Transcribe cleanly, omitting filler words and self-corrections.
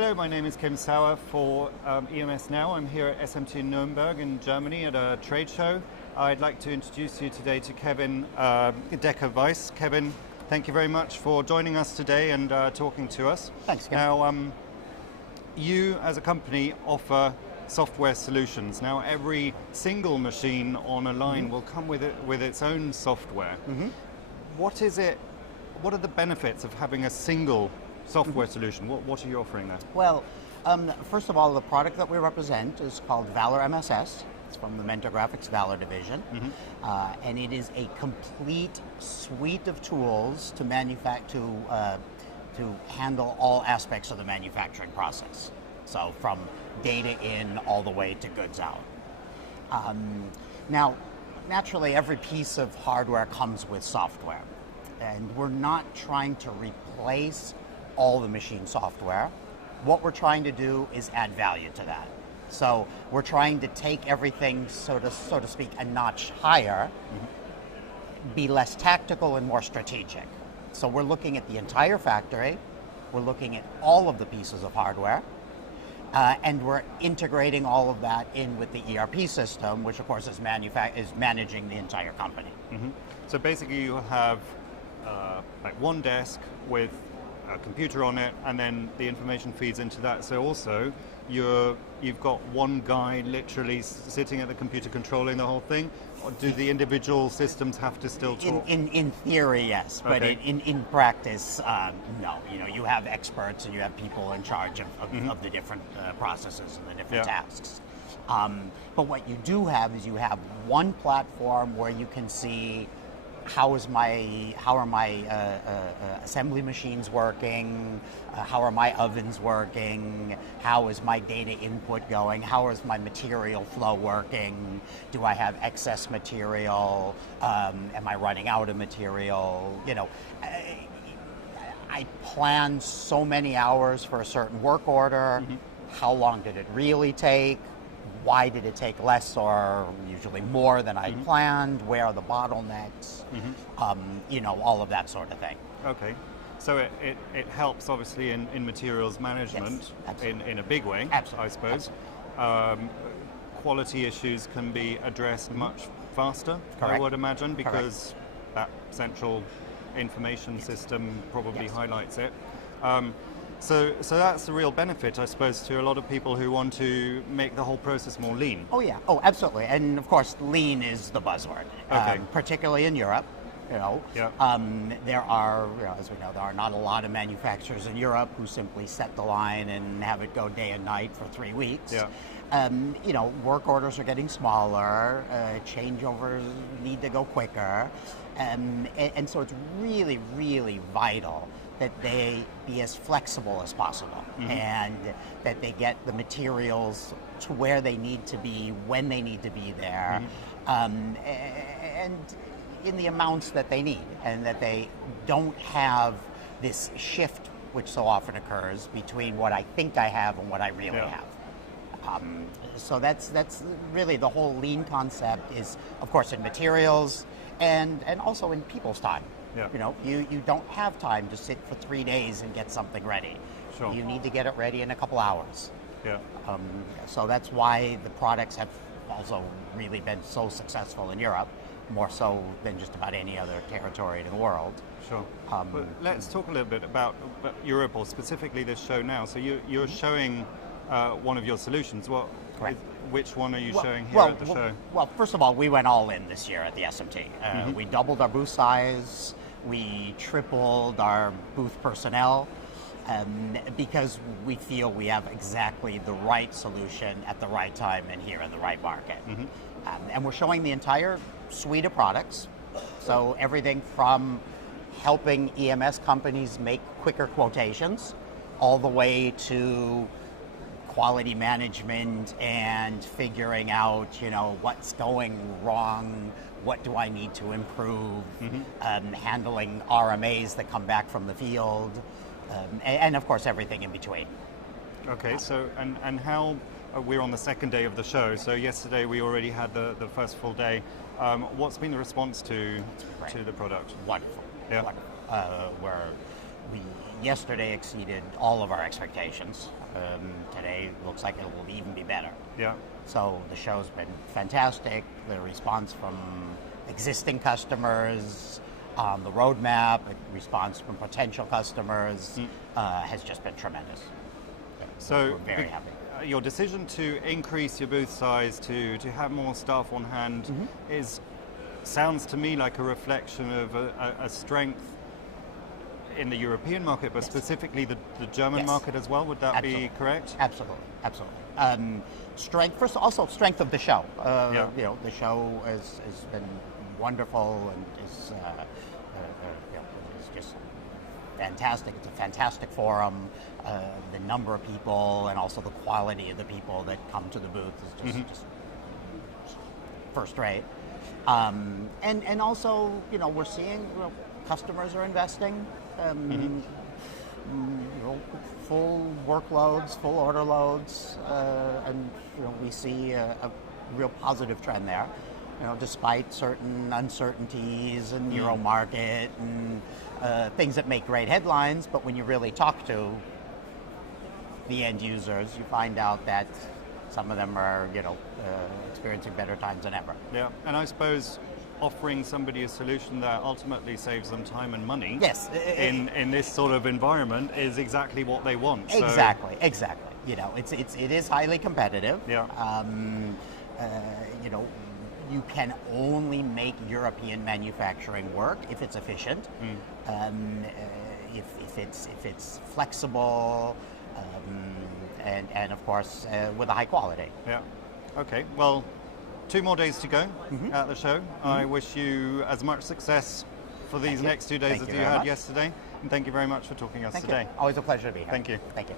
Hello, my name is Kim Sauer for EMSNow. I'm here at SMT Nuremberg in Germany at a trade show. I'd like to introduce you today to Kevin Decker-Weiss. Kevin, thank you very much for joining us today and talking to us. Thanks, Kim. Now, you as a company offer software solutions. Now, every single machine on a line will come with its own software. What is it? What are the benefits of having a single software solution? What are you offering there? Well, first of all, the product that we represent is called Valor MSS. It's from the Mentor Graphics Valor division, and it is a complete suite of tools to to handle all aspects of the manufacturing process. So from data in all the way to goods out. Now, naturally, every piece of hardware comes with software, and we're not trying to replace all the machine software. What we're trying to do is add value to that. So we're trying to take everything, so to speak, a notch higher, be less tactical and more strategic. So we're looking at the entire factory, we're looking at all of the pieces of hardware, and we're integrating all of that in with the ERP system, which of course is managing the entire company. So basically you have like one desk with a computer on it, and then the information feeds into that. So also you've got one guy literally sitting at the computer controlling the whole thing, or do the individual systems have to still talk? In theory, yes, but Okay. in practice, no. You have experts and you have people in charge of the different processes and the different tasks. But what you do have is you have one platform where you can see how are my assembly machines working, how are my ovens working, how is my data input going, how is my material flow working, do I have excess material, am I running out of material, I planned so many hours for a certain work order, how long did it really take, why did it take less or usually more than I planned? Where are the bottlenecks? All of that sort of thing. Okay, so it helps obviously in materials management in a big way, Absolutely. I suppose. Quality issues can be addressed much faster, Correct. I would imagine, because that central information system probably highlights it. So that's the real benefit, I suppose, to a lot of people who want to make the whole process more lean. Oh yeah, absolutely. And of course, lean is the buzzword, particularly in Europe. There are, as we know, there are not a lot of manufacturers in Europe who simply set the line and have it go day and night for 3 weeks. Work orders are getting smaller, changeovers need to go quicker, and so it's really, really vital that they be as flexible as possible and that they get the materials to where they need to be, when they need to be there, and in the amounts that they need, and that they don't have this shift which so often occurs between what I think I have and what I really have. So that's really the whole lean concept is, of course, in materials and also in people's time. You don't have time to sit for 3 days and get something ready. Sure. You need to get it ready in a couple hours. Yeah. So that's why the products have also really been so successful in Europe, more so than just about any other territory in the world. Sure. But let's talk a little bit about Europe, or specifically this show now. So you're showing one of your solutions. Which one are you showing here at the show? Well, first of all, we went all in this year at the SMT. We doubled our booth size, we tripled our booth personnel, because we feel we have exactly the right solution at the right time and here in the right market. And we're showing the entire suite of products, so everything from helping EMS companies make quicker quotations all the way to quality management and figuring out, what's going wrong, what do I need to improve, handling RMAs that come back from the field, and of course everything in between. Okay, so and how, we're on the second day of the show, so yesterday we already had the first full day. What's been the response to the product? Wonderful. Yeah. Wonderful. We yesterday exceeded all of our expectations. Today looks like it will even be better. Yeah. So the show's been fantastic. The response from existing customers on the roadmap, response from potential customers has just been tremendous. So we're very happy. Your decision to increase your booth size, to have more staff on hand, sounds to me like a reflection of a strength in the European market, but specifically the German market as well. Would that be correct? Absolutely. Strength, first, also strength of the show. You know, the show has been wonderful and is just fantastic. It's a fantastic forum. The number of people and also the quality of the people that come to the booth is just first rate. And also, you know, we're seeing customers are investing. You know, full workloads, full order loads, and you know, we see a real positive trend there. You know, despite certain uncertainties in the Euro market and things that make great headlines, but when you really talk to the end users, you find out that some of them are, you know, experiencing better times than ever. Yeah, and I suppose offering somebody a solution that ultimately saves them time and money in this sort of environment is exactly what they want. Exactly. You know, it is highly competitive. Yeah. You know, you can only make European manufacturing work if it's efficient, if it's flexible, and of course with a high quality. Yeah. Okay. Well, 2 more days to go at the show. I wish you as much success for these next 2 days as you had yesterday. And thank you very much for talking to us today. Always a pleasure to be here. Thank you. Thank you.